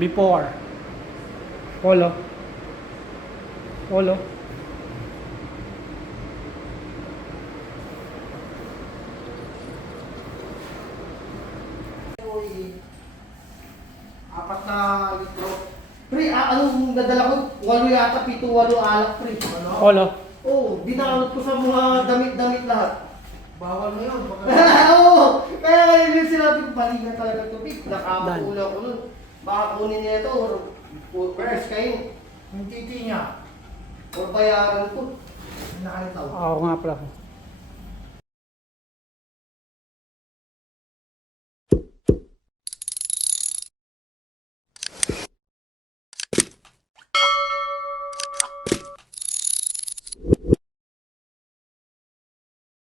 Before. Polo. Polo. Apat na litro. Pre, anong nadala ko? 8 yata, 7, 8 alak, pre. Ano? Polo. Oo, dinalot ko sa mga damit-damit lahat. Bawal na yun. Oo, kaya ngayon yung sinabi ko, bali na talaga ito, Pete. Nakakatulong ko nun. Baka kunin niya ito, or first kayo. Yung titi niya. Or bayaran ko. Nakalitaw. Ako nga pala.